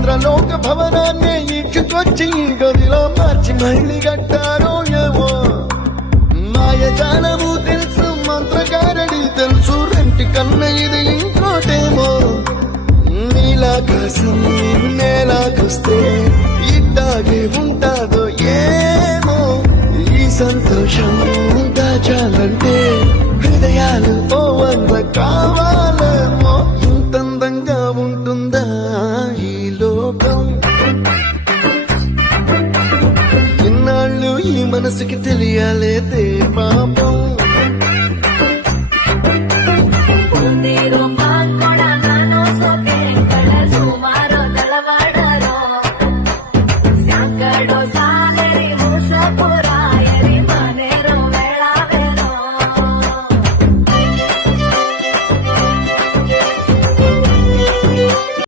ఇంద్రలోక భవనాన్ని ఈడ్చుకొచ్చి గదిలో మార్చి మళ్ళీ కట్టారో ఏమో మాయజాలము తెలుసు మంత్రకారడి తెలుసు రెంటి కన్న ఇది ఇంకోటేమో నీలాకాశం నేలాకొస్తే ఇట్టాగే ఉంటాదో ఏమో ఈ సంతోషం దాచాలంటే హృదయాలు ఓ వంద కావాలి